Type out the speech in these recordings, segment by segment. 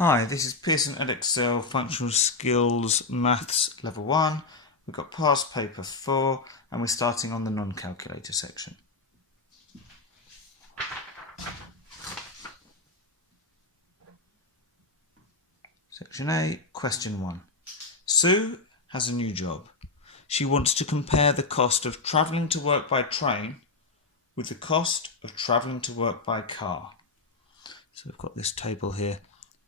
Hi, this is Pearson Edexcel Functional Skills Maths Level 1. We've got past paper 4 and we're starting on the non-calculator section. Section A, question 1. Sue has a new job. She wants to compare the cost of travelling to work by train with the cost of travelling to work by car. So we've got this table here.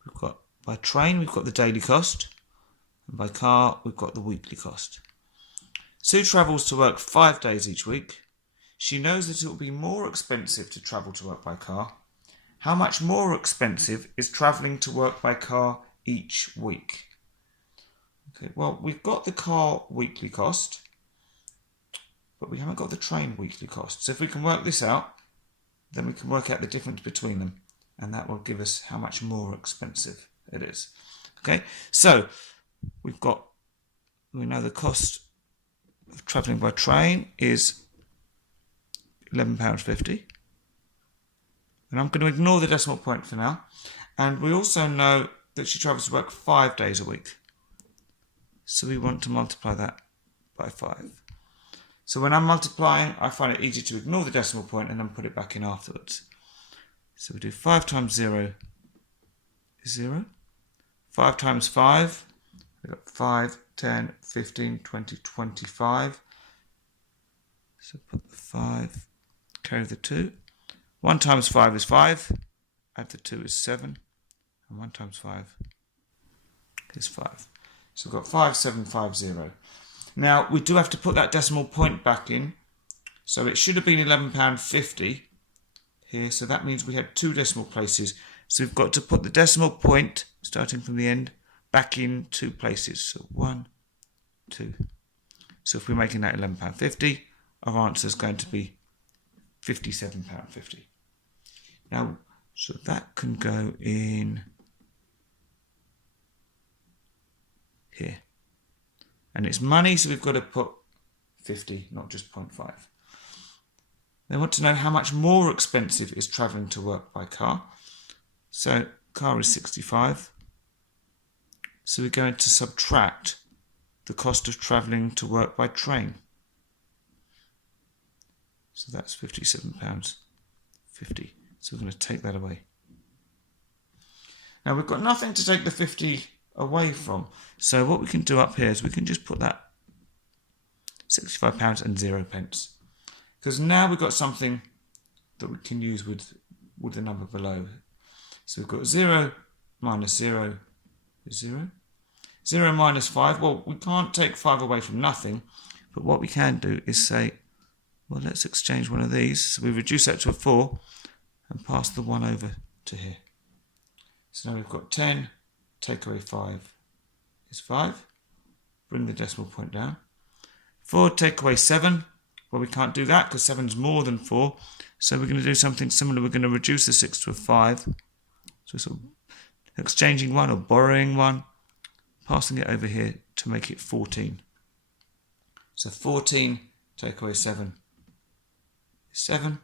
We've got by train, we've got the daily cost, and by car, we've got the weekly cost. Sue travels to work 5 days each week. She knows that it will be more expensive to travel to work by car. How much more expensive is travelling to work by car each week? Okay, well, we've got the car weekly cost, but we haven't got the train weekly cost. So if we can work this out, then we can work out the difference between them. And that will give us how much more expensive it is. Okay, so we know the cost of travelling by train is £11.50. And I'm going to ignore the decimal point for now. And we also know that she travels to work 5 days a week. So we want to multiply that by 5. So when I'm multiplying, I find it easy to ignore the decimal point and then put it back in afterwards. So we do 5 times 0 is 0. 5 times 5, we've got 5, 10, 15, 20, 25. So put the 5, carry the 2. 1 times 5 is 5, add the 2 is 7, and 1 times 5 is 5. So we've got 5750. Now, we do have to put that decimal point back in. So it should have been £11.50. Here, so that means we had 2 decimal places. So we've got to put the decimal point, starting from the end, back in 2 places. So 1, 2. So if we're making that £11.50, our answer is going to be £57.50. Now, so that can go in here. And it's money, so we've got to put 50, not just 0.5. They want to know how much more expensive is travelling to work by car. So car is 65. So we're going to subtract the cost of travelling to work by train. So that's £57.50. So we're going to take that away. Now we've got nothing to take the 50 away from. So what we can do up here is we can just put that £65 and 0 pence. Because now we've got something that we can use with the number below. So we've got 0 minus 0 is 0. 0 minus 5, well, we can't take 5 away from nothing. But what we can do is say, well, let's exchange one of these. So we reduce that to a 4 and pass the 1 over to here. So now we've got 10, take away 5 is 5. Bring the decimal point down. 4, take away 7. Well, we can't do that because 7 is more than 4. So we're going to do something similar. We're going to reduce the 6 to a 5. So sort of exchanging 1 or borrowing 1, passing it over here to make it 14. So 14 take away 7 is 7.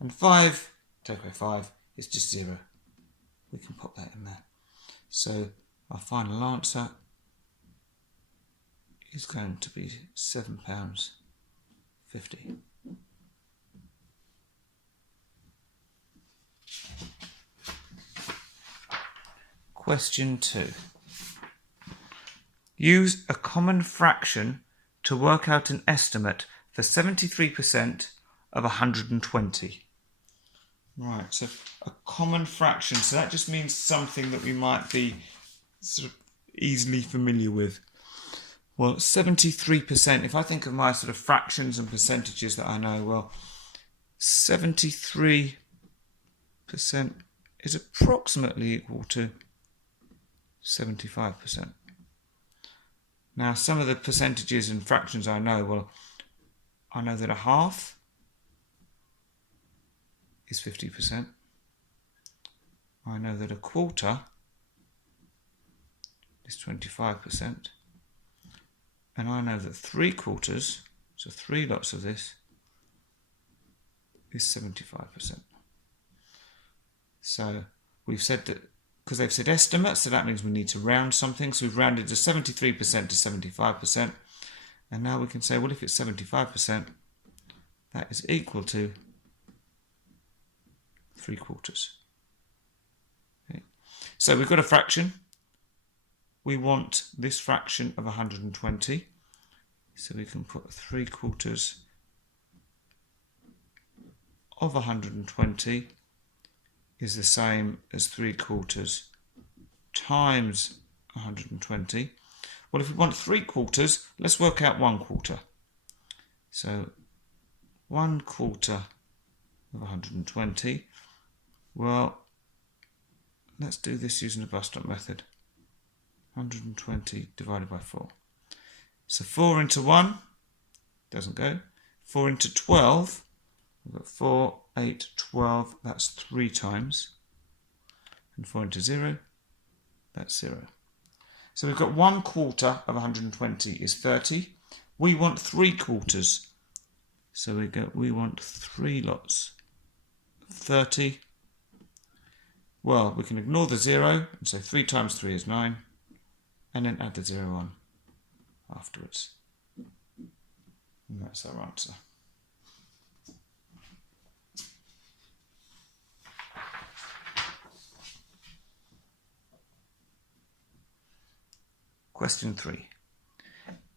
And 5 take away 5 is just 0. We can pop that in there. So our final answer is going to be £7.50. Question 2. Use a common fraction to work out an estimate for 73% of 120. Right, so a common fraction. So that just means something that we might be sort of easily familiar with. Well, 73%, if I think of my sort of fractions and percentages that I know, well, 73% is approximately equal to 75%. Now, some of the percentages and fractions I know, well, I know that a half is 50%. I know that a quarter is 25%. And I know that 3/4, so 3 lots of this, is 75%. So we've said that because they've said estimate, so that means we need to round something. So we've rounded to 73% to 75%. And now we can say, well, if it's 75%, that is equal to 3/4. Okay. So we've got a fraction. We want this fraction of 120. So we can put 3/4 of 120 is the same as 3/4 times 120. Well, if we want 3/4, let's work out 1/4. So 1/4 of 120. Well, let's do this using the bus stop method. 120 divided by 4. So 4 into 1 doesn't go. 4 into 12, we've got 4, 8, 12, that's 3 times. And 4 into 0, that's 0. So we've got 1/4 of 120 is 30. We want 3/4. So we want 3 lots of 30. Well, we can ignore the 0 and say 3 times 3 is 9, and then add the 0 on afterwards. And that's our answer. Question 3.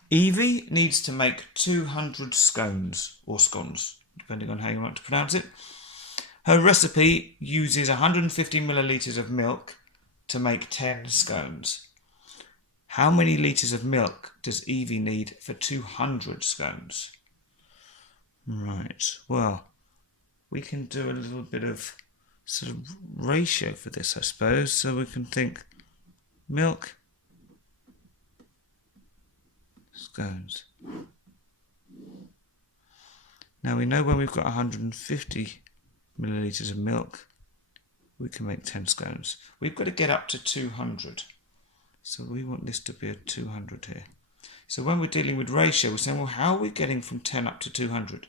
Evie needs to make 200 scones, or scones, depending on how you want to pronounce it. Her recipe uses 150 millilitres of milk to make 10 scones. How many litres of milk does Evie need for 200 scones? Right, well, we can do a little bit of sort of ratio for this, I suppose. So we can think milk, scones. Now we know when we've got 150 millilitres of milk, we can make 10 scones. We've got to get up to 200. So we want this to be a 200 here. So when we're dealing with ratio, we're saying, well, how are we getting from 10 up to 200?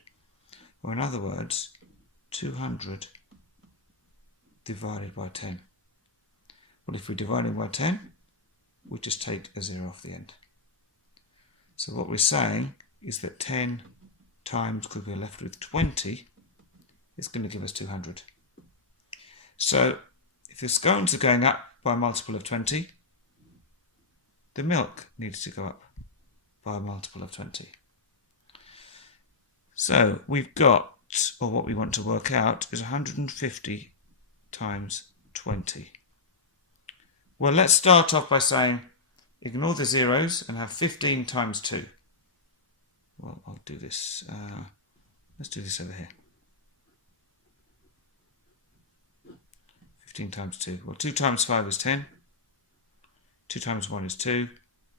Or in other words, 200 divided by 10. Well, if we're dividing by 10, we just take a 0 off the end. So what we're saying is that 10 times, because we're left with 20, is going to give us 200. So if the scones are going up by a multiple of 20, the milk needs to go up by a multiple of 20. So we've got, or what we want to work out, is 150 times 20. Well, let's start off by saying, ignore the zeros and have 15 times 2. Well, I'll do this. Let's do this over here. 15 times 2. Well, 2 times 5 is 10. 2 times 1 is 2.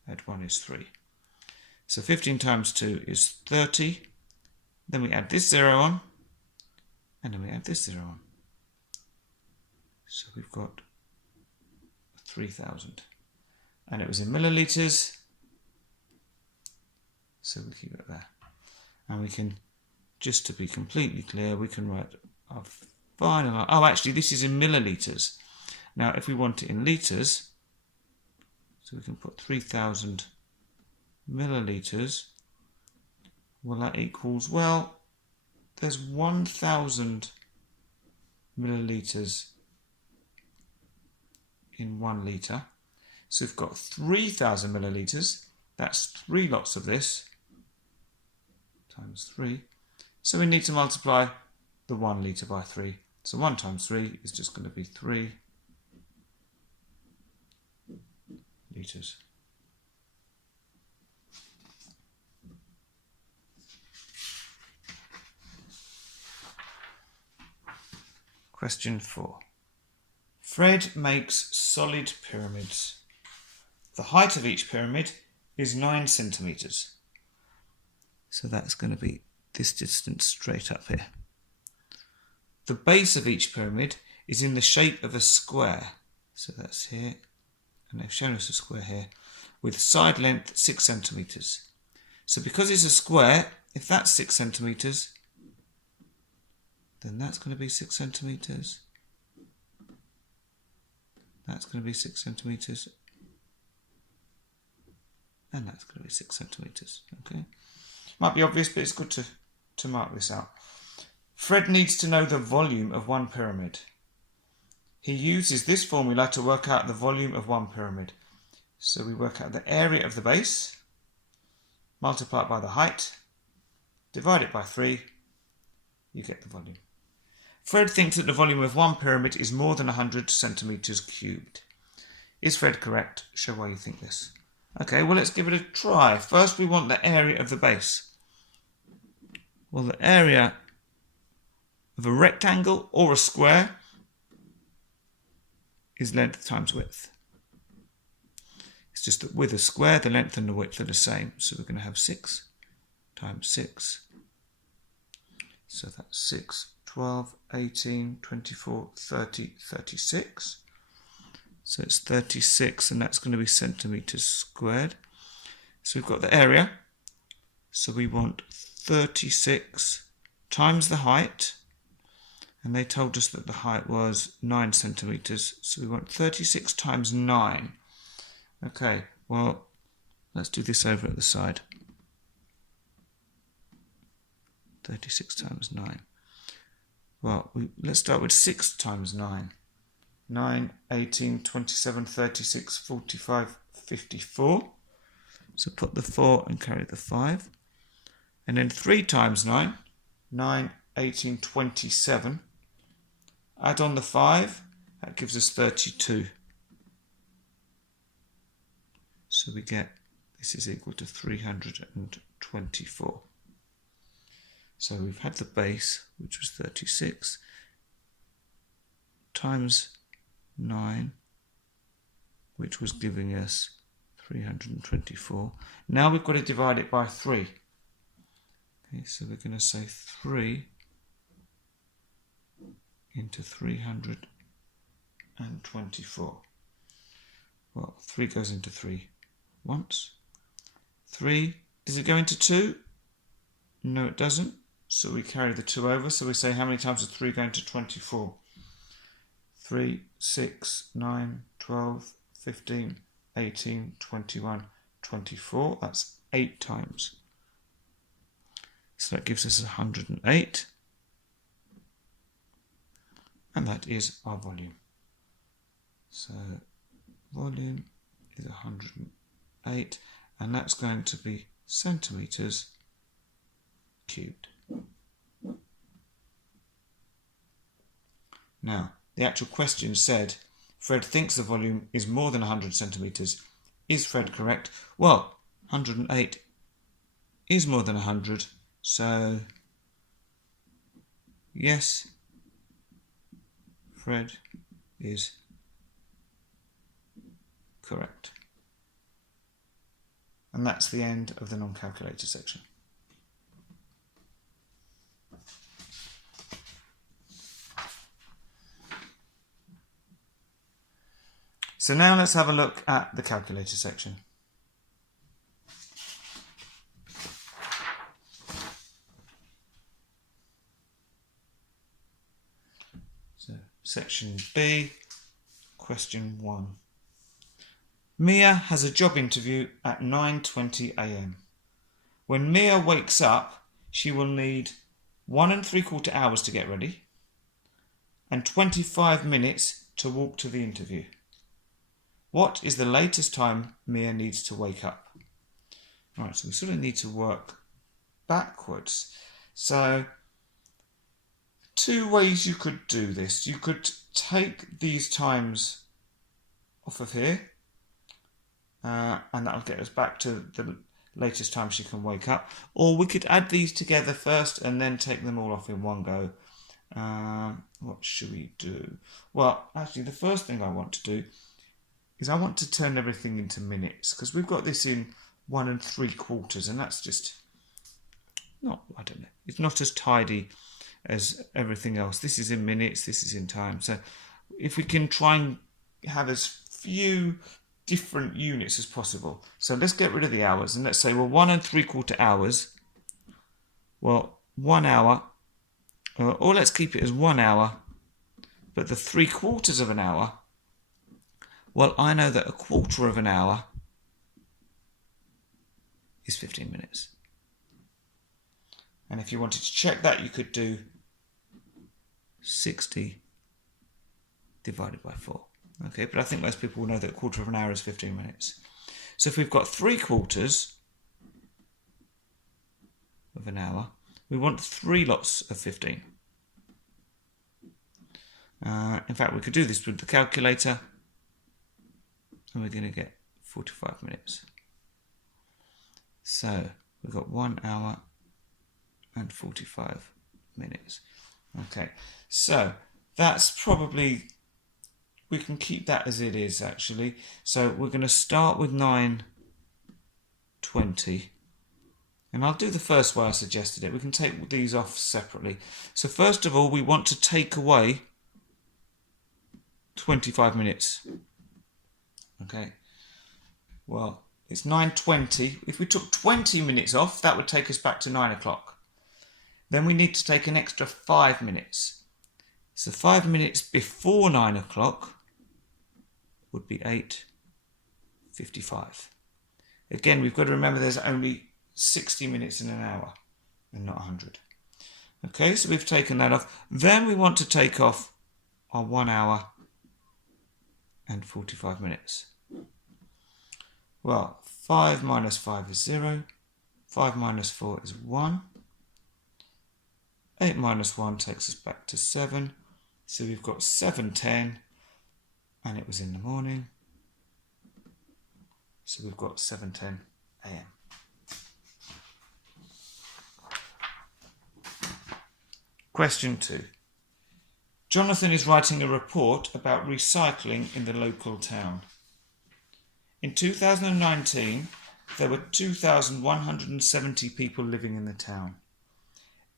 Add 1 is 3. So 15 times 2 is 30. Then we add this 0 on. And then we add this 0 on. So we've got 3,000. And it was in millilitres. So we keep it there. And we can, just to be completely clear, we can write our final... Oh, actually, this is in millilitres. Now, if we want it in litres, so we can put 3,000 millilitres. Well, that equals, well, there's 1,000 millilitres in 1 litre. So we've got 3,000 millilitres. That's 3 lots of this times 3. So we need to multiply the 1 litre by 3. So 1 times 3 is just going to be 3 litres. Question 4. Fred makes solid pyramids. The height of each pyramid is 9 centimetres. So that's going to be this distance straight up here. The base of each pyramid is in the shape of a square. So that's here. And they've shown us a square here with side length 6 centimetres. So because it's a square, if that's 6 centimetres, then that's going to be 6 centimetres. That's going to be 6 centimetres. And that's going to be 6 centimetres. Okay. Might be obvious, but it's good to mark this out. Fred needs to know the volume of one pyramid. He uses this formula to work out the volume of one pyramid. So we work out the area of the base, multiply it by the height, divide it by 3, you get the volume. Fred thinks that the volume of one pyramid is more than 100 centimetres cubed. Is Fred correct? Show why you think this. Okay, well, let's give it a try. First, we want the area of the base. Well, the area of a rectangle or a square is length times width. It's just that with a square, the length and the width are the same. So we're going to have 6 times 6. So that's 6, 12, 18, 24, 30, 36. So it's 36, and that's going to be centimetres squared. So we've got the area. So we want 36 times the height. And they told us that the height was 9 centimetres. So we want 36 times 9. Okay, well, let's do this over at the side. 36 times 9. Well, let's start with 6 times 9. 9, 18, 27, 36, 45, 54. So put the 4 and carry the 5. And then 3 times 9. 9, 18, 27. Add on the 5. That gives us 32. So we get, this is equal to 324. So we've had the base, which was 36, times 9, which was giving us 324. Now we've got to divide it by 3. Okay, so we're going to say 3 into 324. Well, 3 goes into 3 once. 3, does it go into 2? No, it doesn't. So we carry the 2 over. So we say, how many times does 3 go into 24? 3, 6, 9, 12, 15, 18, 21, 24. That's 8 times. So that gives us 108. And that is our volume. So volume is 108. And that's going to be centimetres cubed. Now, the actual question said, Fred thinks the volume is more than 100 centimetres. Is Fred correct? Well, 108 is more than 100, so yes, Fred is correct. And that's the end of the non-calculator section. So now let's have a look at the calculator section. So section B, question 1. Mia has a job interview at 9:20 a.m. When Mia wakes up, she will need 1 3/4 hours to get ready and 25 minutes to walk to the interview. What is the latest time Mia needs to wake up? Right, so we sort of need to work backwards. So, 2 ways you could do this. You could take these times off of here, and that'll get us back to the latest time she can wake up. Or we could add these together first and then take them all off in one go. What should we do? Well, actually, the first thing I want to do is I want to turn everything into minutes, because we've got this in 1 3/4, and that's just not, I don't know, it's not as tidy as everything else. This is in minutes, this is in time. So if we can try and have as few different units as possible. So let's get rid of the hours, and let's say, well, 1 3/4 hours. Well, 1 hour, or let's keep it as 1 hour, but the 3/4 of an hour Well, I know that a quarter of an hour is 15 minutes. And if you wanted to check that, you could do 60 divided by 4. Okay, but I think most people will know that a quarter of an hour is 15 minutes. So if we've got 3/4 of an hour, we want 3 lots of 15. In fact, we could do this with the calculator, and we're going to get 45 minutes. So we've got 1 hour and 45 minutes. Okay, so that's probably, we can keep that as it is actually. So we're going to start with 9:20. And I'll do the first way I suggested it. We can take these off separately. So first of all, we want to take away 25 minutes. Okay. Well, it's 9:20. If we took 20 minutes off, that would take us back to 9 o'clock. Then we need to take an extra 5 minutes. So 5 minutes before 9 o'clock would be 8:55. Again, we've got to remember there's only 60 minutes in an hour and not 100. Okay, so we've taken that off. Then we want to take off our 1 hour and 45 minutes. Well, 5 minus 5 is 0. 5 minus 4 is 1. 8 minus 1 takes us back to 7. So we've got 7:10, and it was in the morning. So we've got 7:10 a.m. Question 2. Jonathan is writing a report about recycling in the local town. In 2019, there were 2,170 people living in the town.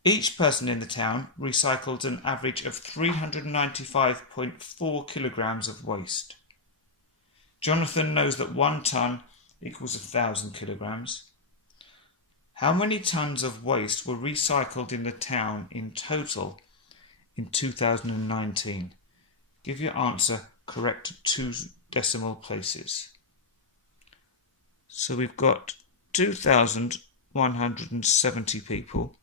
Each person in the town recycled an average of 395.4 kilograms of waste. Jonathan knows that 1 ton equals 1,000 kilograms. How many tons of waste were recycled in the town in total in 2019? Give your answer correct to 2 decimal places. So we've got 2,170 people,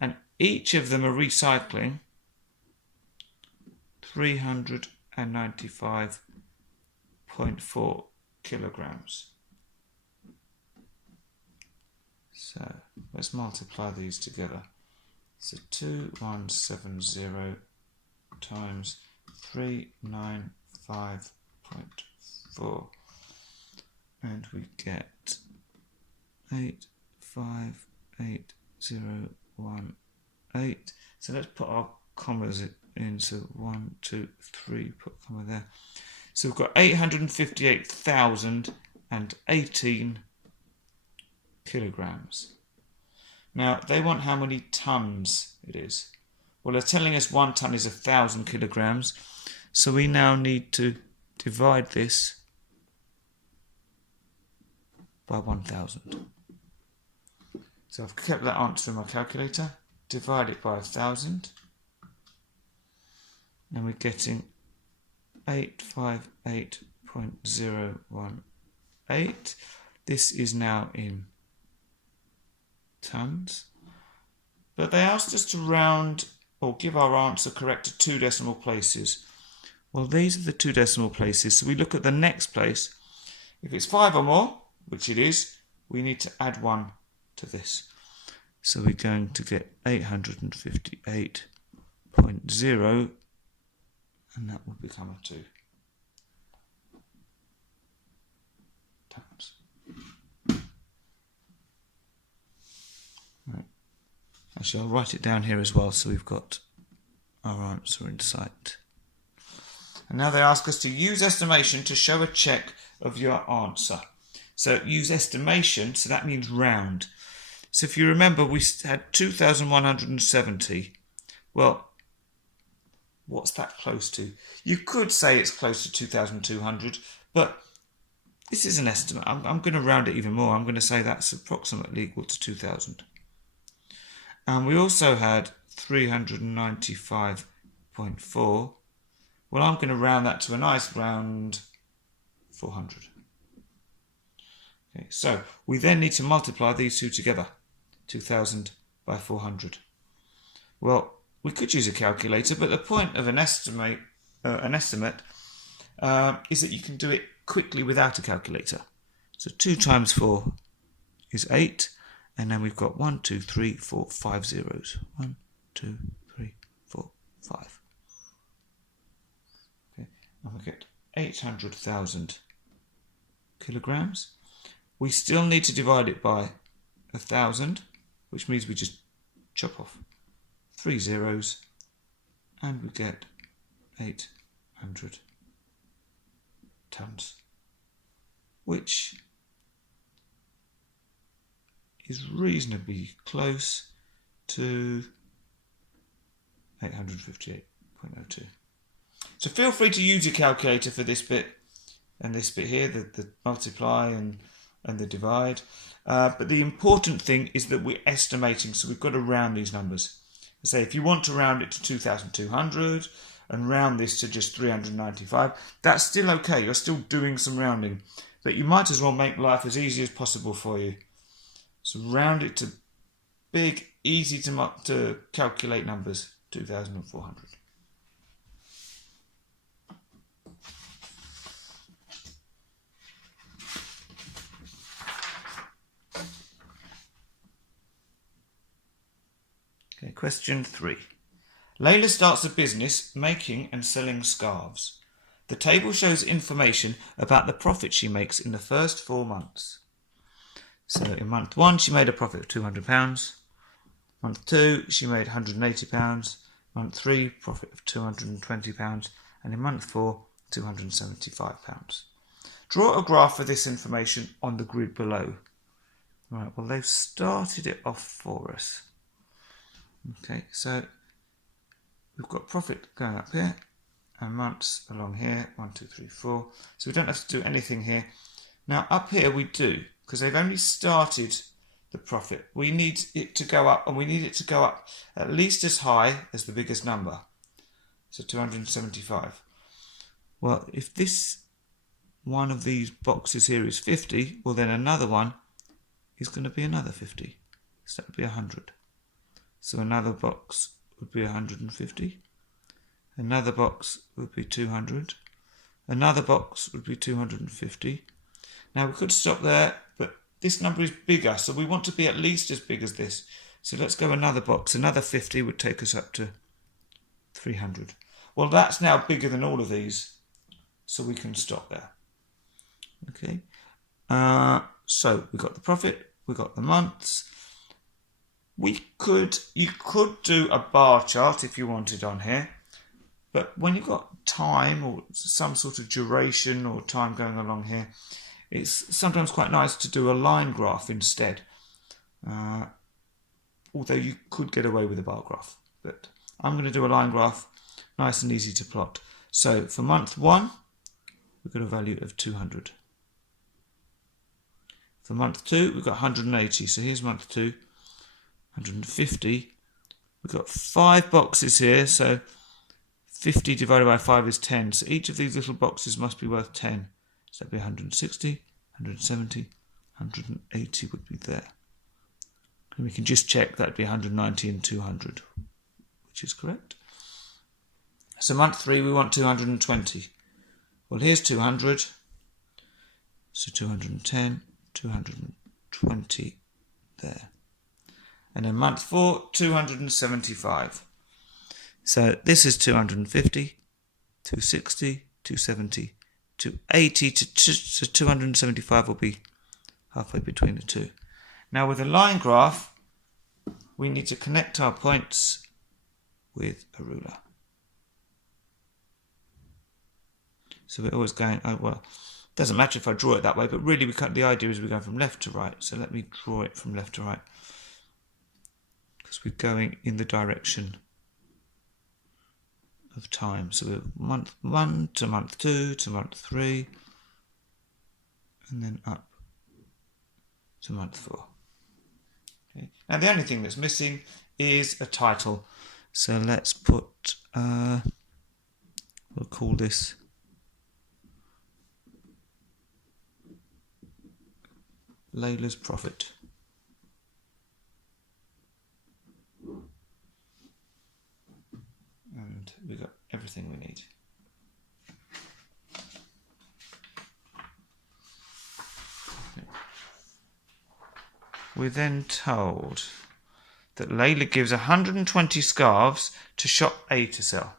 and each of them are recycling 395.4 kilograms. So let's multiply these together. So 2170 times 395.4, and we get 858,018. So let's put our commas in. So 1, 2, 3, put a comma there. So we've got 858,018 kilograms. Now they want how many tons it is. Well, they're telling us 1 ton is 1,000 kilograms, so we now need to divide this by 1,000. So I've kept that answer in my calculator, divide it by 1,000, and we're getting 858.018. This is now in tons, but they asked us to round or give our answer correct to 2 decimal places. Well, these are the 2 decimal places, so we look at the next place. If it's 5 or more, which it is, we need to add 1 to this. So we're going to get 858.0, and that will become a 2 tons. Right. Actually, I'll write it down here as well, so we've got our answer in sight. And now they ask us to use estimation to show a check of your answer. So use estimation, so that means round. So if you remember, we had 2,170. Well, what's that close to? You could say it's close to 2,200, but this is an estimate. I'm going to round it even more. I'm going to say that's approximately equal to 2,000. And we also had 395.4. Well, I'm going to round that to a nice round 400. Okay, so we then need to multiply these two together, 2000 by 400. Well, we could use a calculator, but the point of an estimate is that you can do it quickly without a calculator. So 2 times 4 is 8, and then we've got 1, 2, 3, 4, 5 zeros. 1, 2, 3, 4, 5. Okay, and we get 800,000 kilograms. We still need to divide it by 1,000, which means we just chop off 3 zeros, and we get 800 tons, which is reasonably close to 858.02. So feel free to use your calculator for this bit and this bit here, the multiply and the divide. But the important thing is that we're estimating, so we've got to round these numbers. Say if you want to round it to 2,200 and round this to just 395, that's still okay. You're still doing some rounding, but you might as well make life as easy as possible for you. So round it to big, easy to calculate numbers, 2,400. Okay, question 3. Layla starts a business making and selling scarves. The table shows information about the profit she makes in the first 4 months. So in month 1 she made a profit of £200. Month 2 she made £180. Month 3 profit of £220, and in month 4 £275. Draw a graph for this information on the grid below. Right, well they've started it off for us. Okay, so we've got profit going up here and months along here, 1, 2, 3, 4. So we don't have to do anything here. Now up here we do, because they've only started the profit. We need it to go up, and we need it to go up at least as high as the biggest number. So 275. Well, if this one of these boxes here is 50, well then another one is going to be another 50. So that would be 100. So another box would be 150. Another box would be 200. Another box would be 250. Now we could stop there, but this number is bigger, so we want to be at least as big as this. So let's go another box. Another 50 would take us up to 300. Well, that's now bigger than all of these, so we can stop there. Okay. So we've got the profit, we've got the months. You could do a bar chart if you wanted on here, but when you've got time or some sort of duration or time going along here, it's sometimes quite nice to do a line graph instead. Although you could get away with a bar graph, but I'm going to do a line graph, nice and easy to plot. So for month 1, we've got a value of 200. For month 2, we've got 180. So here's month 2. 150. We've got 5 boxes here, so 50 divided by 5 is 10. So each of these little boxes must be worth 10. So that'd be 160, 170, 180 would be there. And we can just check that'd be 190 and 200, which is correct. So month 3 we want 220. Well, here's 200. So 210, 220 there. And in month 4, 275. So this is 250, 260, 270, 280 to 275 will be halfway between the two. Now with a line graph, we need to connect our points with a ruler. So we're always going, oh well, it doesn't matter if I draw it that way, but really the idea is we're going from left to right. So let me draw it from left to right, because we're going in the direction of time. So we're month 1 to month 2 to month 3, and then up to month 4. Okay. Now the only thing that's missing is a title. So let's put, we'll call this Layla's profit. And we got everything we need. We're then told that Layla gives 120 scarves to shop A to sell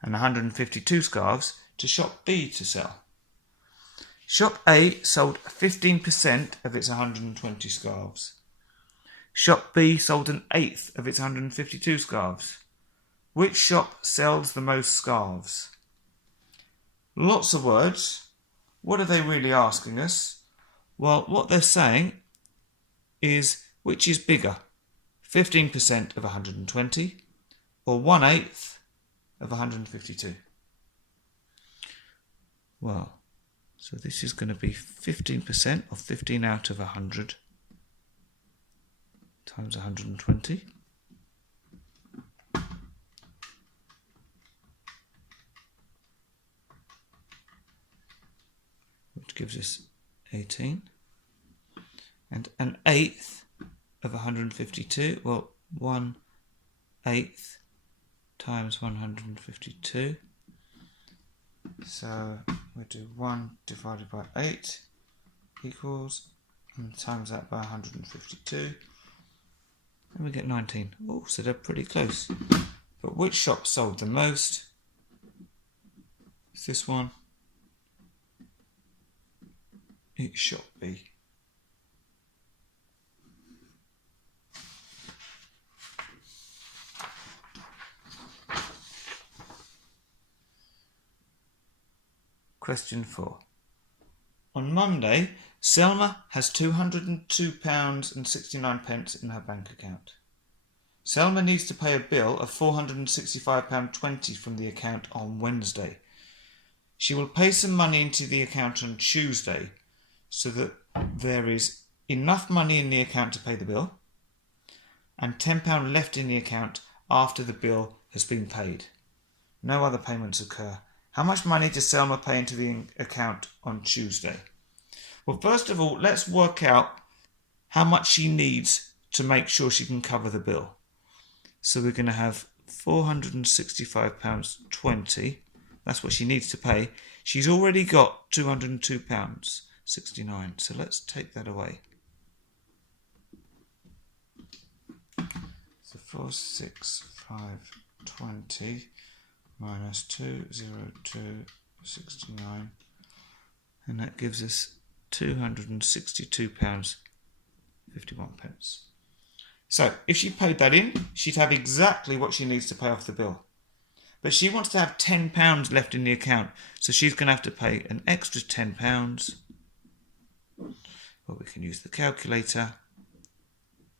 and 152 scarves to shop B to sell. Shop A sold 15% of its 120 scarves. Shop B sold an eighth of its 152 scarves. Which shop sells the most scarves? Lots of words. What are they really asking us? Well, what they're saying is which is bigger, 15% of 120 or 1/8 of 152? Well, so this is going to be 15% of 15 out of 100 times 120. Which gives us 18. And an eighth of 152, well, 1/8 times 152. So we do 1 divided by 8 equals, and times that by 152, and we get 19. Oh, so they're pretty close. But which shop sold the most? It's this one. It's shop B. Question 4. On Monday, Selma has £202.69 in her bank account. Selma needs to pay a bill of £465.20 from the account on Wednesday. She will pay some money into the account on Tuesday so that there is enough money in the account to pay the bill and £10 left in the account after the bill has been paid. No other payments occur. How much money does Selma pay into the account on Tuesday? Well, first of all, let's work out how much she needs to make sure she can cover the bill. So we're going to have £465.20. That's what she needs to pay. She's already got £202.69. So let's take that away. So 465.20 minus 202.69, and that gives us £262.51. So if she paid that in, she'd have exactly what she needs to pay off the bill. But she wants to have £10 left in the account, so she's going to have to pay an extra £10. Well, we can use the calculator,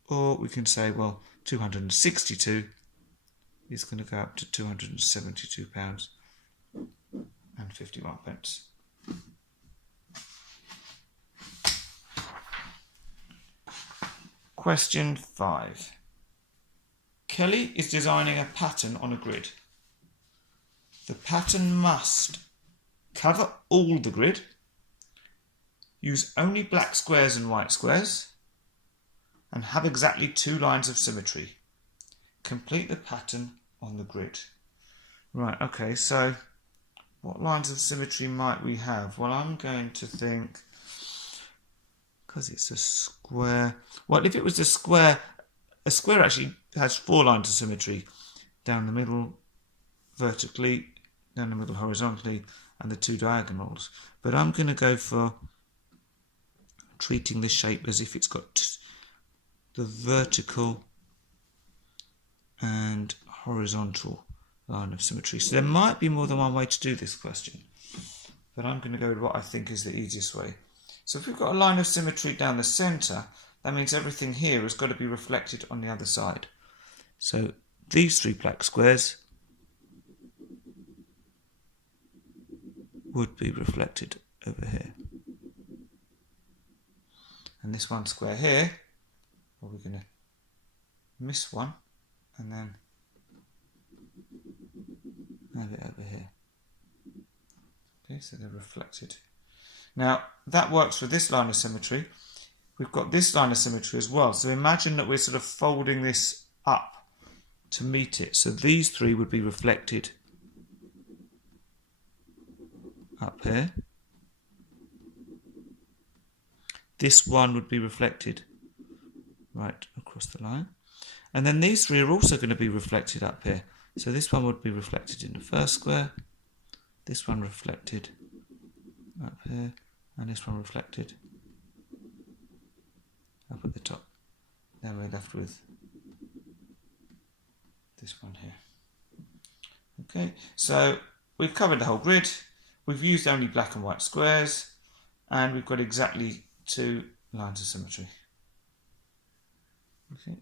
or we can say, well, 262 is going to go up to £272.51. Question 5. Kelly is designing a pattern on a grid. The pattern must cover all the grid, use only black squares and white squares, and have exactly 2 lines of symmetry. Complete the pattern on the grid. Right, okay, so what lines of symmetry might we have? Well, I'm going to think, because it's a square, well, if it was a square actually has 4 lines of symmetry, down the middle vertically, down the middle horizontally, and the 2 diagonals. But I'm going to go for treating the shape as if it's got the vertical and horizontal line of symmetry. So there might be more than one way to do this question, but I'm going to go with what I think is the easiest way. So if we've got a line of symmetry down the centre, that means everything here has got to be reflected on the other side. So these 3 black squares would be reflected over here. And this one square here, well, we're going to miss one and then have it over here. Okay, so they're reflected. Now, that works for this line of symmetry. we've got this line of symmetry as well. So imagine that we're sort of folding this up to meet it. So these three would be reflected up here. This one would be reflected right across the line. And then these three are also going to be reflected up here. So this one would be reflected in the first square, this one reflected up here, and this one reflected up at the top. Then we're left with this one here. Okay, so we've covered the whole grid. We've used only black and white squares, and we've got exactly 2 lines of symmetry. Okay.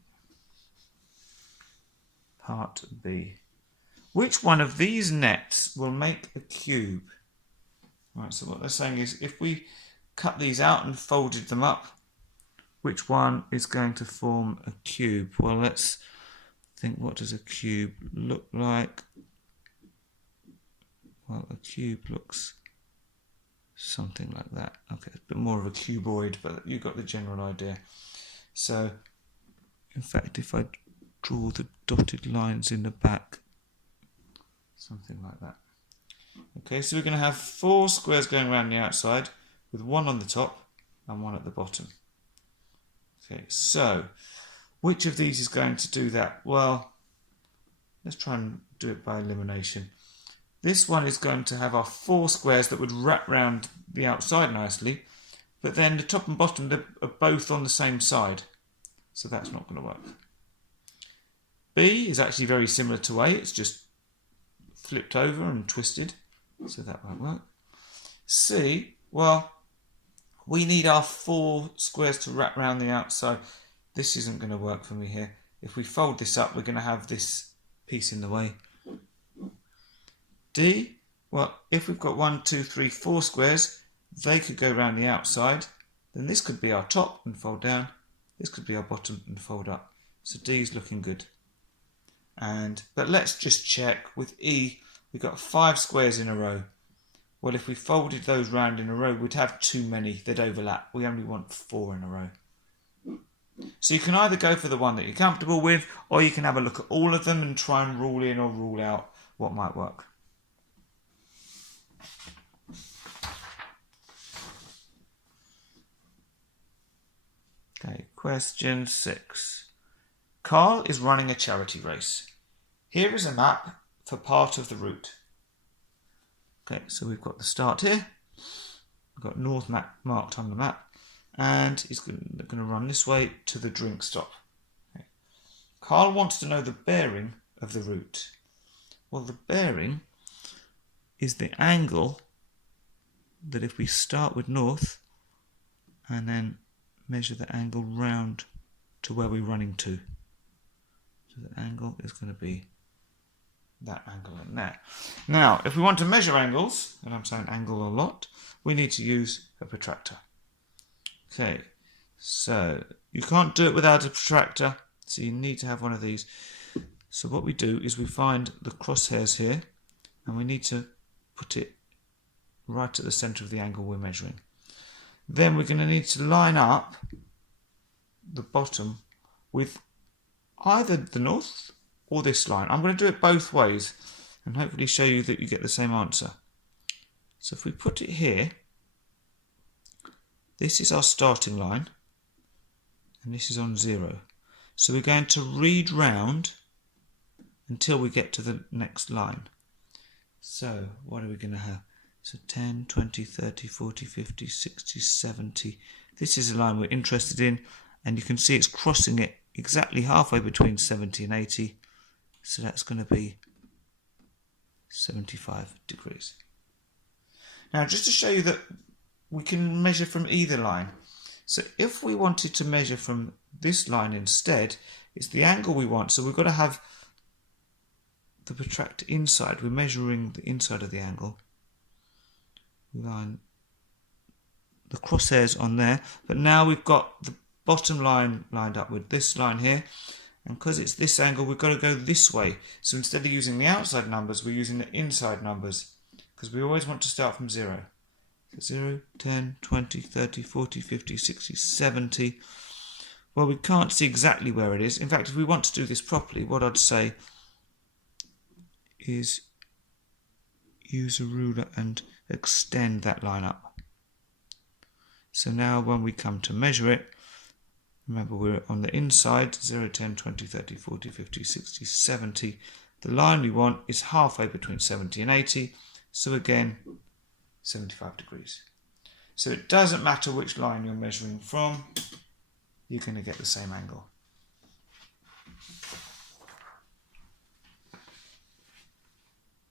Part B. Which one of these nets will make a cube? Right, so what they're saying is if we cut these out and folded them up, which one is going to form a cube? Well, let's think, what does a cube look like? Well, a cube looks something like that. Okay, it's a bit more of a cuboid, but you got the general idea. So, in fact, if I draw the dotted lines in the back, something like that. Okay, so we're going to have 4 squares going around the outside with 1 on the top and 1 at the bottom. Okay, so which of these is going to do that? Well, let's try and do it by elimination. This one is going to have our 4 squares that would wrap round the outside nicely, but then the top and bottom are both on the same side, so that's not going to work. B is actually very similar to A, it's just flipped over and twisted, so that won't work. C, well, we need our 4 squares to wrap around the outside. This isn't going to work for me here. If we fold this up, we're going to have this piece in the way. D, well, if we've got 1, 2, 3, 4 squares, they could go around the outside. Then this could be our top and fold down. This could be our bottom and fold up. So D is looking good. But let's just check with E. We've got 5 squares in a row. Well, if we folded those round in a row, we'd have too many. They'd overlap. We only want 4 in a row. So you can either go for the one that you're comfortable with, or you can have a look at all of them and try and rule in or rule out what might work. Okay, question 6. Carl is running a charity race. Here is a map for part of the route. Okay, so we've got the start here. We've got north map marked on the map, and he's going to run this way to the drink stop. Okay. Carl wants to know the bearing of the route. Well, the bearing is the angle that if we start with north and then measure the angle round to where we're running to. So the angle is going to be that angle in there. Now, if we want to measure angles, and I'm saying angle a lot, we need to use a protractor. Okay, so you can't do it without a protractor, so you need to have one of these. So what we do is we find the crosshairs here, and we need to put it right at the centre of the angle we're measuring. Then we're going to need to line up the bottom with either the north or this line. I'm going to do it both ways and hopefully show you that you get the same answer. So if we put it here, this is our starting line and this is on 0. So we're going to read round until we get to the next line. So what are we going to have? So 10, 20, 30, 40, 50, 60, 70. This is a line we're interested in, and you can see it's crossing it exactly halfway between 70 and 80. So that's going to be 75 degrees. Now, just to show you that we can measure from either line. So if we wanted to measure from this line instead, it's the angle we want. So we've got to have the protractor inside. We're measuring the inside of the angle. Line the crosshairs on there, but now we've got the bottom line lined up with this line here, and because it's this angle we've got to go this way. So instead of using the outside numbers, we're using the inside numbers because we always want to start from 0. 0, 10, 20, 30, 40, 50, 60, 70. Well, we can't see exactly where it is. In fact, if we want to do this properly, what I'd say is use a ruler and extend that line up. So now when we come to measure it, remember we're on the inside, 0, 10, 20, 30, 40, 50, 60, 70. The line we want is halfway between 70 and 80, so again, 75 degrees. So it doesn't matter which line you're measuring from, you're going to get the same angle.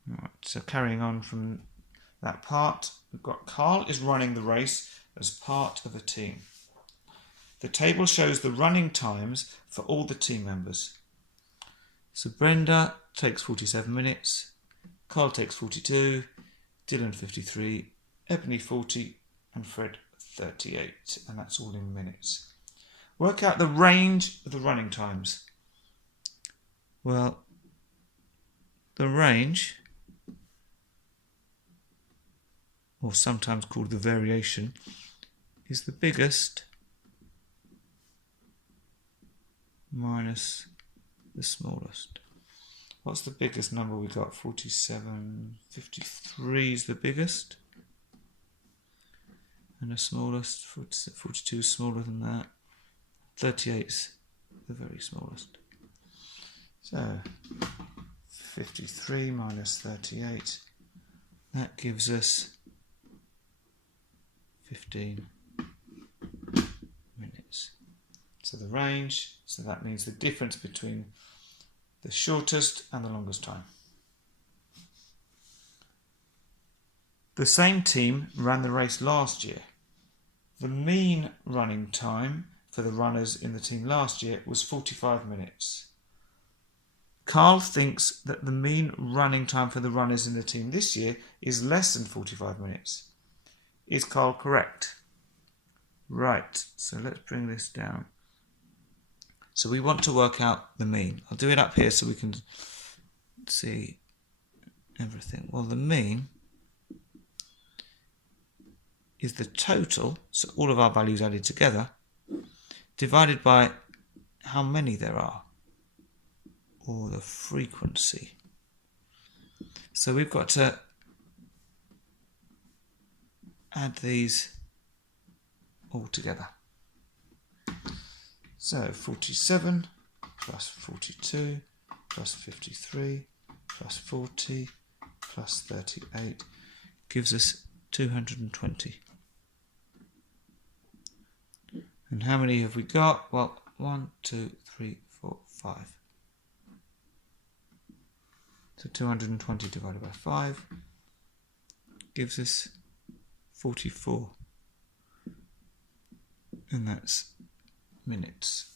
Right, so carrying on from that part, we've got Carl is running the race as part of a team. The table shows the running times for all the team members. So Brenda takes 47 minutes, Carl takes 42, Dylan 53, Ebony 40 and Fred 38, and that's all in minutes. Work out the range of the running times. Well, the range, or sometimes called the variation, is the biggest minus the smallest. What's the biggest number we got? 47, 53 is the biggest. And the smallest, 42 is smaller than that. 38 is the very smallest. So 53 minus 38, that gives us 15 minutes. So the range, so that means the difference between the shortest and the longest time. The same team ran the race last year. The mean running time for the runners in the team last year was 45 minutes. Carl thinks that the mean running time for the runners in the team this year is less than 45 minutes. Is Carl correct? Right, so let's bring this down. So we want to work out the mean. I'll do it up here so we can see everything. Well, the mean is the total, so all of our values added together, divided by how many there are, or the frequency. So we've got to add these all together. So 47 plus 42 plus 53 plus 40 plus 38 gives us 220. And how many have we got? Well, 1, 2, 3, 4, 5. So 220 divided by 5 gives us 44. And that's minutes.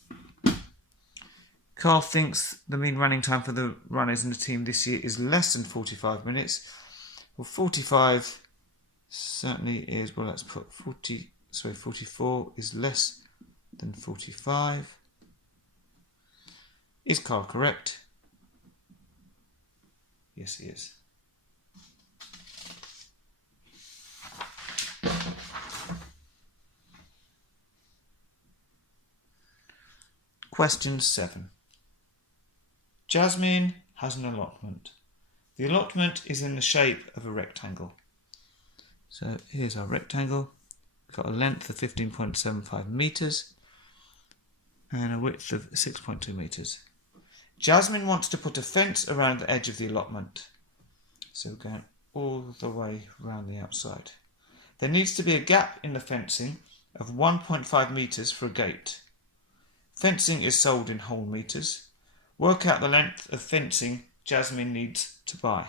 Carl thinks the mean running time for the runners in the team this year is less than 45 minutes. Well, 45 certainly is, well, let's put 44 is less than 45. Is Carl correct? Yes, he is. Question 7. Jasmine has an allotment. The allotment is in the shape of a rectangle. So here's our rectangle. We've got a length of 15.75 metres and a width of 6.2 metres. Jasmine wants to put a fence around the edge of the allotment. So we're going all the way around the outside. There needs to be a gap in the fencing of 1.5 metres for a gate. Fencing is sold in whole metres. Work out the length of fencing Jasmine needs to buy.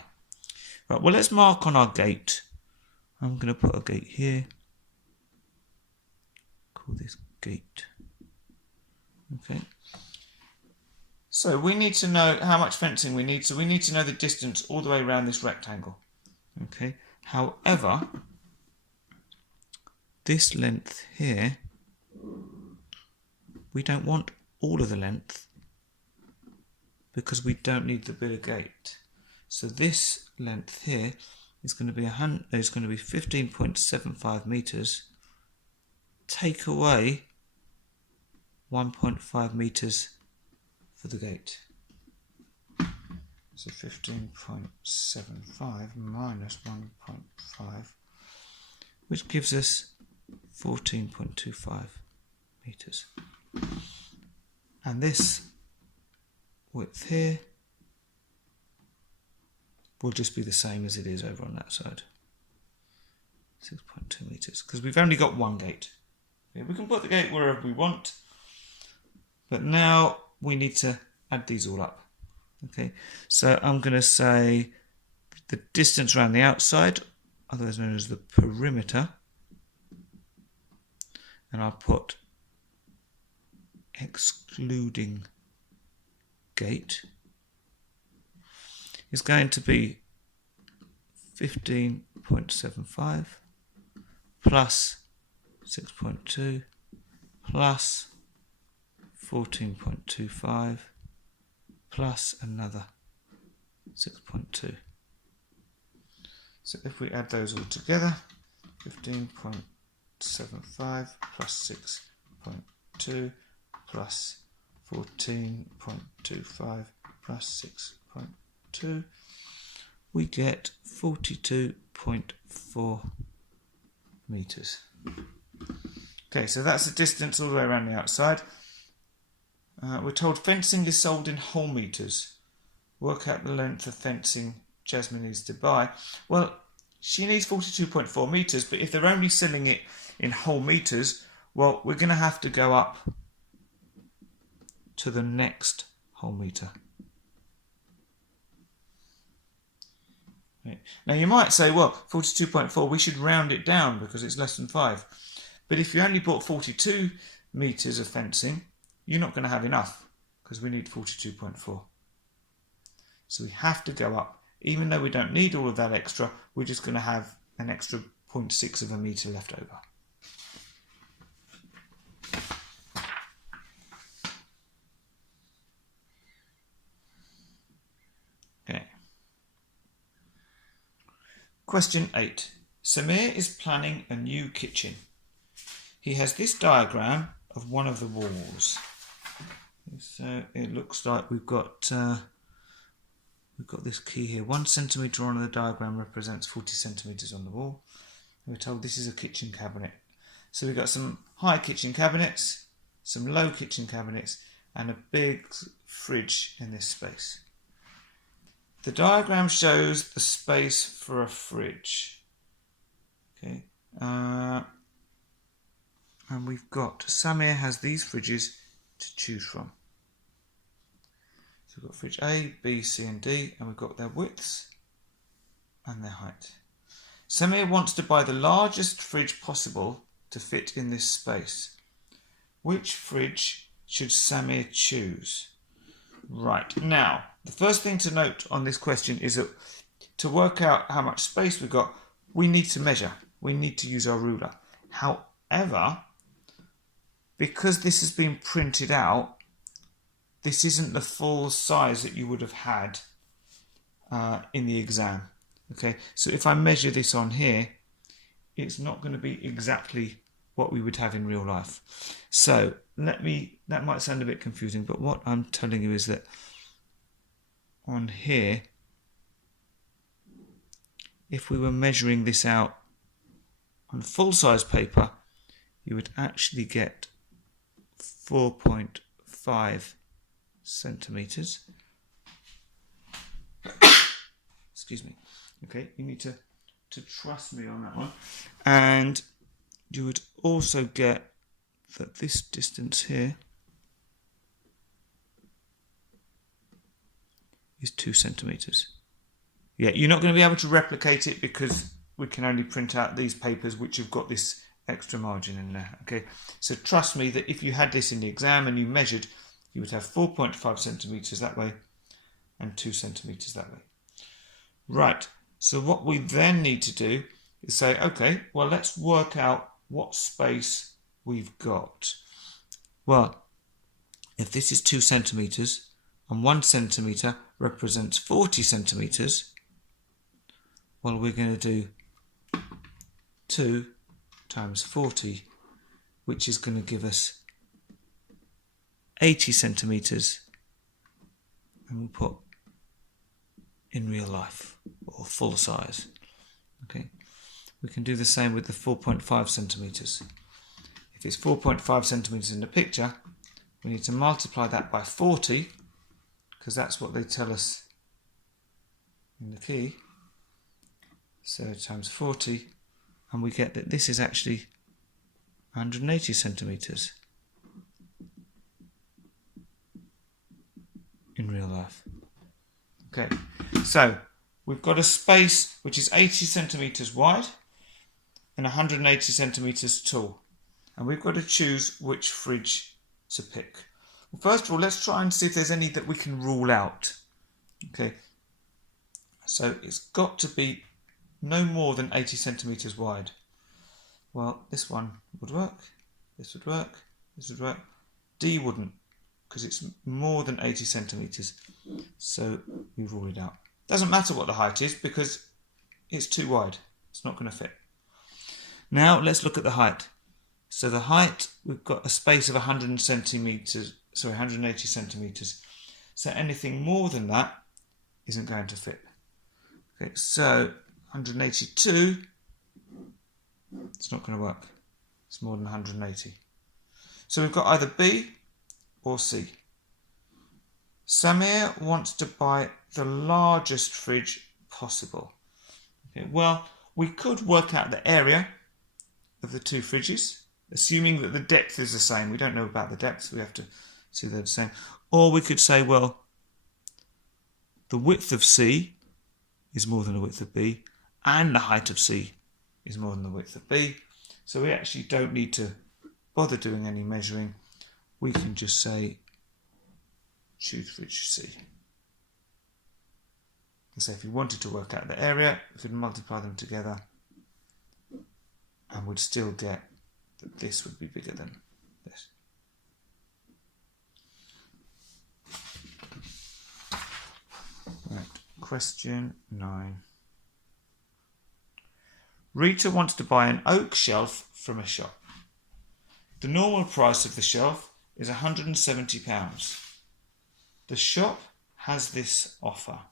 Right, well, let's mark on our gate. I'm going to put a gate here. Call this gate. Okay. So we need to know how much fencing we need. So we need to know the distance all the way around this rectangle. Okay. However, this length here, we don't want all of the length because we don't need the bit of gate. So this length here is going to be 15.75 meters. Take away 1.5 meters for the gate. So 15.75 minus 1.5, which gives us 14.25 meters. And this width here will just be the same as it is over on that side. 6.2 meters, because we've only got one gate. Okay, we can put the gate wherever we want, but now we need to add these all up. Okay, so I'm going to say the distance around the outside, otherwise known as the perimeter, and I'll put excluding gate, is going to be 15.75 plus 6.2 plus 14.25 plus another 6.2. So if we add those all together, 15.75 plus 6.2 plus 14.25 plus 6.2, we get 42.4 meters. Okay, so that's the distance all the way around the outside. We're told fencing is sold in whole meters. Work out the length of fencing Jasmine needs to buy. Well, she needs 42.4 meters, but if they're only selling it in whole meters, well, we're going to have to go up to the next whole meter. Right. Now you might say, well, 42.4, we should round it down because it's less than 5. But if you only bought 42 meters of fencing, you're not going to have enough because we need 42.4. So we have to go up. Even though we don't need all of that extra, we're just going to have an extra 0.6 of a meter left over. Okay. Question 8. Samir is planning a new kitchen. He has this diagram of one of the walls. So it looks like we've got this key here. 1 centimetre on the diagram represents 40 centimetres on the wall. And we're told this is a kitchen cabinet. So we've got some high kitchen cabinets, some low kitchen cabinets, and a big fridge in this space. The diagram shows the space for a fridge. Okay, and we've got Samir has these fridges to choose from. So we've got fridge A, B, C and D, and we've got their widths and their height. Samir wants to buy the largest fridge possible to fit in this space. Which fridge should Samir choose? Right, now, the first thing to note on this question is that to work out how much space we've got, we need to measure. We need to use our ruler. However, because this has been printed out, this isn't the full size that you would have had in the exam. Okay, so if I measure this on here, it's not going to be exactly what we would have in real life. So that might sound a bit confusing, but what I'm telling you is that on here, if we were measuring this out on full size paper, you would actually get 4.5 centimeters. Excuse me. Okay, you need to trust me on that one. And you would also get that this distance here is 2 centimeters. Yeah, you're not going to be able to replicate it because we can only print out these papers which have got this extra margin in there. Okay, so trust me that if you had this in the exam and you measured, you would have 4.5 centimeters that way and 2 centimeters that way. Right, so what we then need to do is say, okay, well, let's work out what space we've got. Well, if this is 2 centimeters and 1 centimeter represents 40 centimeters, Well, we're going to do 2 times 40, which is going to give us 80 centimetres, and we'll put in real life or full size. Okay, we can do the same with the 4.5 centimetres. If it's 4.5 centimetres in the picture, we need to multiply that by 40, because that's what they tell us in the key. So times 40, and we get that this is actually 180 centimetres in real life. Okay, so we've got a space which is 80 centimetres wide and 180 centimetres tall, and we've got to choose which fridge to pick. Well, first of all, let's try and see if there's any that we can rule out. Okay, so it's got to be no more than 80 centimetres wide. Well, this one would work, this would work, this would work. D wouldn't, because it's more than 80 centimetres, so we rule it out. Doesn't matter what the height is, because it's too wide. It's not going to fit. Now let's look at the height. So the height, we've got a space of 180 centimetres. So anything more than that isn't going to fit. Okay, so 182, it's not going to work. It's more than 180. So we've got either B or C. Samir wants to buy the largest fridge possible. Okay, well, we could work out the area of the two fridges, assuming that the depth is the same. We don't know about the depth, we have to see they're the same. Or we could say, well, the width of C is more than the width of B, and the height of C is more than the width of B. So we actually don't need to bother doing any measuring. We can just say choose fridge C. So if you wanted to work out the area, we could multiply them together and would still get that this would be bigger than this. Right, question 9. Rita wants to buy an oak shelf from a shop. The normal price of the shelf is £170. The shop has this offer: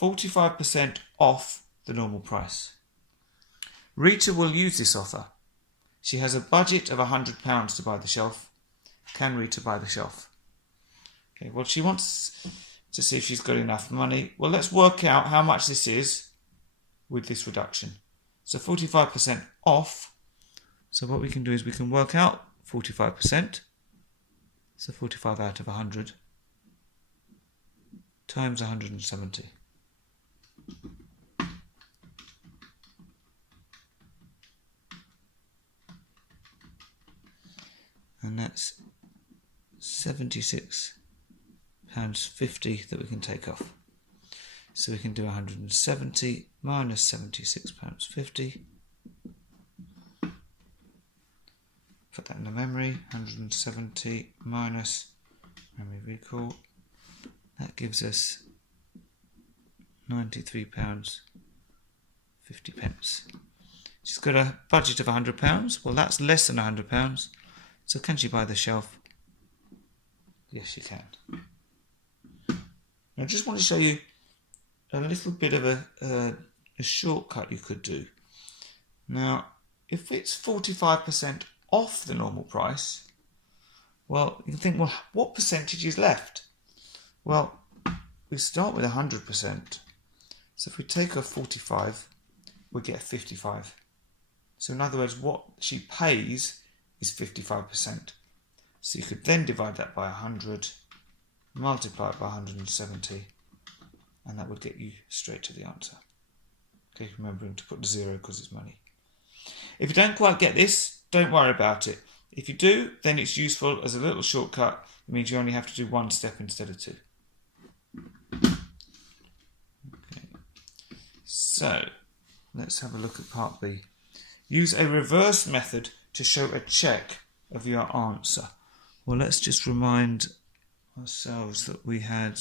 45% off the normal price. Rita will use this offer. She has a budget of £100 to buy the shelf. Can Rita buy the shelf? Okay, well, she wants to see if she's got enough money. Well, let's work out how much this is with this reduction. So 45% off. So what we can do is we can work out 45%. So 45 out of 100 times 170. And that's £76.50 that we can take off. So we can do 170 minus £76.50. Put that in the memory. 170 minus memory recall. That gives us £93.50. She's got a budget of £100. Well, that's less than £100. So can she buy the shelf? Yes, she can. Now, I just want to show you a little bit of a shortcut you could do. Now, if it's 45% off the normal price, well, you can think, well, what percentage is left? Well, we start with 100%. So if we take off 45, we get 55. So in other words, what she pays is 55%. So you could then divide that by 100, multiply it by 170, and that would get you straight to the answer. Okay, remembering to put the 0 because it's money. If you don't quite get this, don't worry about it. If you do, then it's useful as a little shortcut. It means you only have to do one step instead of 2. Okay. So, let's have a look at part B. Use a reverse method to show a check of your answer. Well, let's just remind ourselves that we had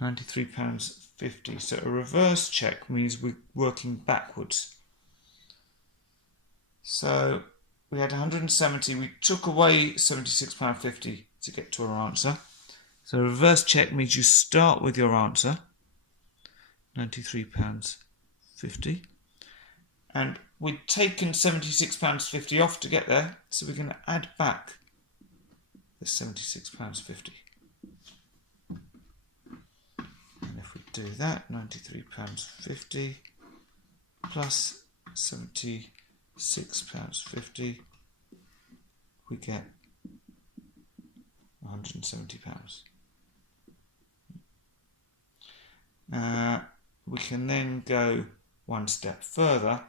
£93.50. So a reverse check means we're working backwards. So we had 170, we took away £76.50 to get to our answer. So a reverse check means you start with your answer, £93.50. And we'd taken £76.50 off to get there, so we're going to add back the £76.50. And if we do that, £93.50 plus £76.50, we get £170. We can then go one step further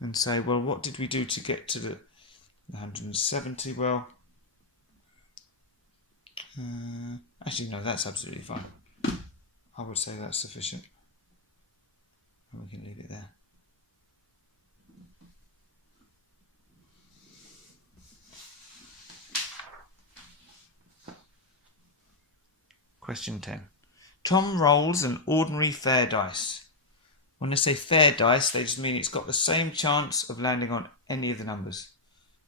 and say, well, what did we do to get to the 170? Well, actually, no, that's absolutely fine. I would say that's sufficient. And we can leave it there. Question 10. Tom rolls an ordinary fair dice. When I say fair dice, they just mean it's got the same chance of landing on any of the numbers.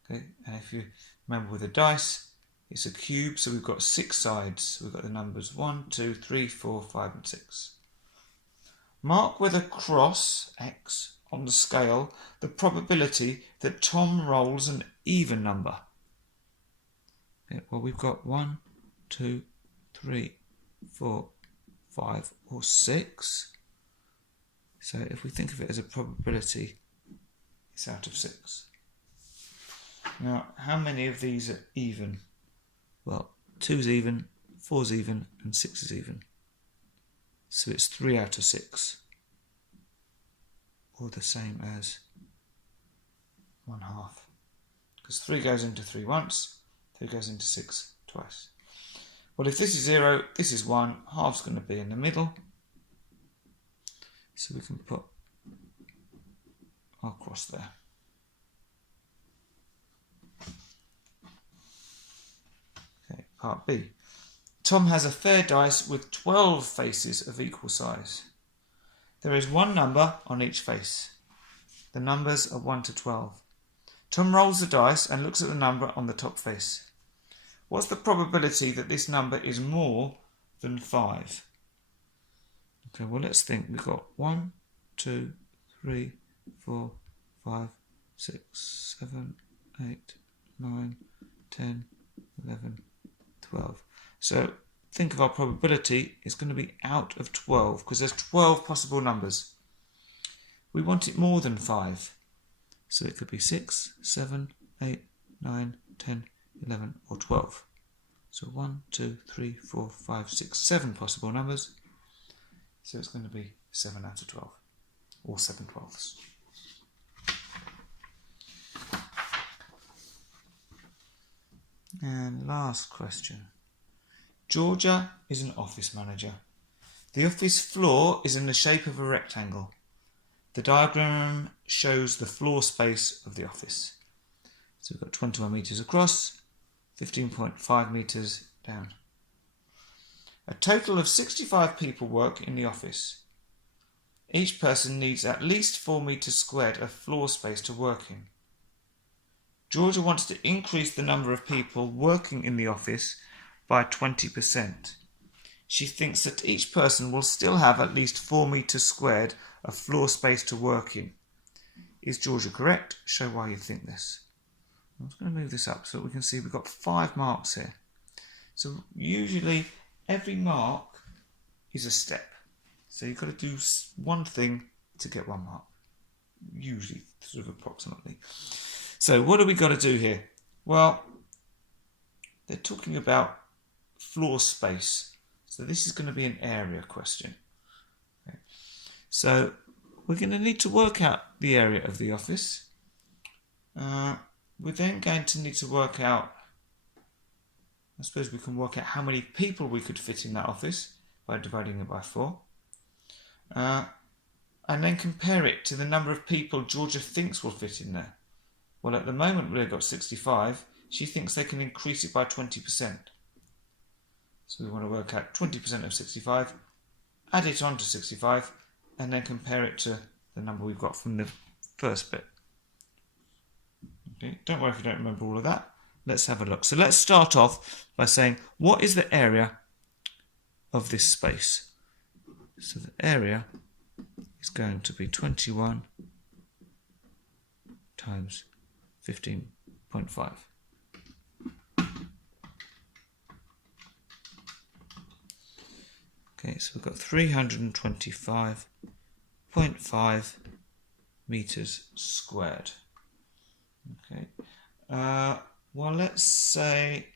Okay, and if you remember with a dice, it's a cube, so we've got 6 sides. We've got the numbers 1, 2, 3, 4, 5 and 6. Mark with a cross, X, on the scale, the probability that Tom rolls an even number. Okay, well, we've got 1, 2, 3, 4, 5 or 6. So if we think of it as a probability, it's out of 6. Now, how many of these are even? Well, 2's even, 4's even, and 6 is even. So it's 3 out of 6. Or the same as 1/2. Because 3 goes into 3 once, 3 goes into 6 twice. Well, if this is 0, this is 1, half's going to be in the middle. So we can put our cross there. Okay, part B. Tom has a fair dice with 12 faces of equal size. There is one number on each face. The numbers are 1 to 12. Tom rolls the dice and looks at the number on the top face. What's the probability that this number is more than 5? Okay, well, let's think. We've got 1, 2, 3, 4, 5, 6, 7, 8, 9, 10, 11, 12. So think of our probability. It's going to be out of 12 because there's 12 possible numbers. We want it more than 5. So it could be 6, 7, 8, 9, 10, 11 or 12. So 1, 2, 3, 4, 5, 6, 7 possible numbers. So it's going to be 7 out of 12, or 7/12. And last question. Georgia is an office manager. The office floor is in the shape of a rectangle. The diagram shows the floor space of the office. So we've got 21 metres across, 15.5 metres down. A total of 65 people work in the office. Each person needs at least 4 metres squared of floor space to work in. Georgia wants to increase the number of people working in the office by 20%. She thinks that each person will still have at least 4 metres squared of floor space to work in. Is Georgia correct? Show why you think this. I'm just going to move this up so that we can see we've got 5 marks here. So usually every mark is a step. So you've got to do one thing to get 1 mark. Usually, sort of approximately. So what have we got to do here? Well, they're talking about floor space. So this is going to be an area question. Okay. So we're going to need to work out the area of the office. We're then going to need to work out, I suppose we can work out how many people we could fit in that office by dividing it by 4. And then compare it to the number of people Georgia thinks will fit in there. Well, at the moment we've got 65. She thinks they can increase it by 20%. So we want to work out 20% of 65 add it on to 65, and then compare it to the number we've got from the first bit. Okay, don't worry if you don't remember all of that. Let's have a look. So let's start off by saying, what is the area of this space? So the area is going to be 21 times 15.5. Okay, so we've got 325.5 meters squared. Okay, well, let's say,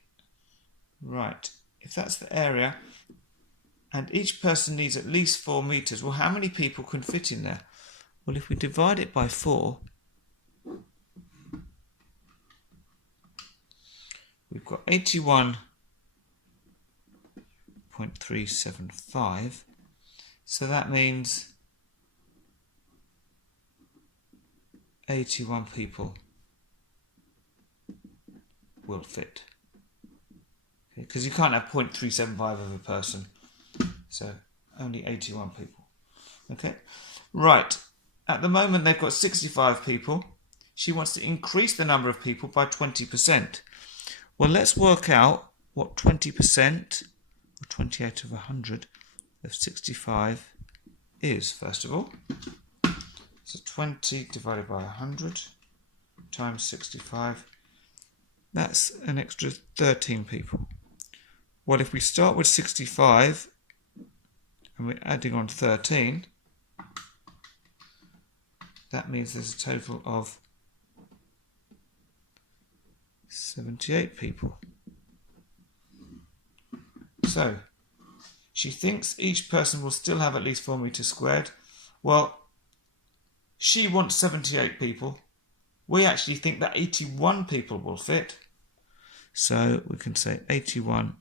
right, if that's the area and each person needs at least 4 meters, well, how many people can fit in there? Well, if we divide it by 4, we've got 81.375, so that means 81 people will fit. Because you can't have 0.375 of a person, so only 81 people. Okay, right, at the moment they've got 65 people. She wants to increase the number of people by 20%. Well, let's work out what 20%, or 28 of 100, of 65 is, first of all. So 20 divided by 100 times 65, that's an extra 13 people. Well, if we start with 65 and we're adding on 13, that means there's a total of 78 people. So, she thinks each person will still have at least 4 meters squared. Well, she wants 78 people. We actually think that 81 people will fit. So we can say 81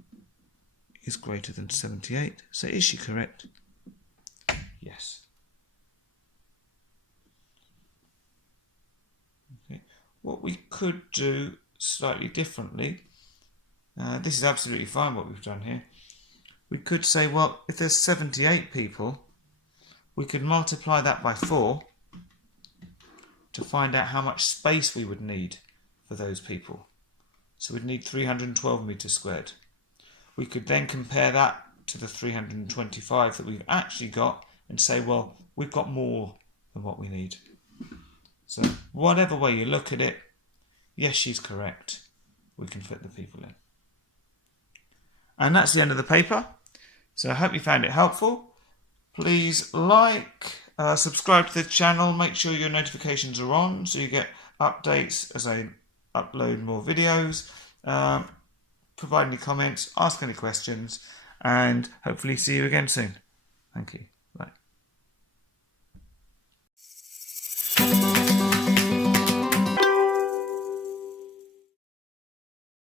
is greater than 78. So is she correct? Yes. Okay. What we could do slightly differently, this is absolutely fine what we've done here. We could say, well, if there's 78 people, we could multiply that by 4 to find out how much space we would need for those people. So we'd need 312 meters squared. We could then compare that to the 325 that we've actually got and say, well, we've got more than what we need. So whatever way you look at it, yes, she's correct. We can fit the people in. And that's the end of the paper. So I hope you found it helpful. Please like, subscribe to the channel, make sure your notifications are on so you get updates as I upload more videos. Provide any comments, ask any questions, and hopefully see you again soon. Thank you.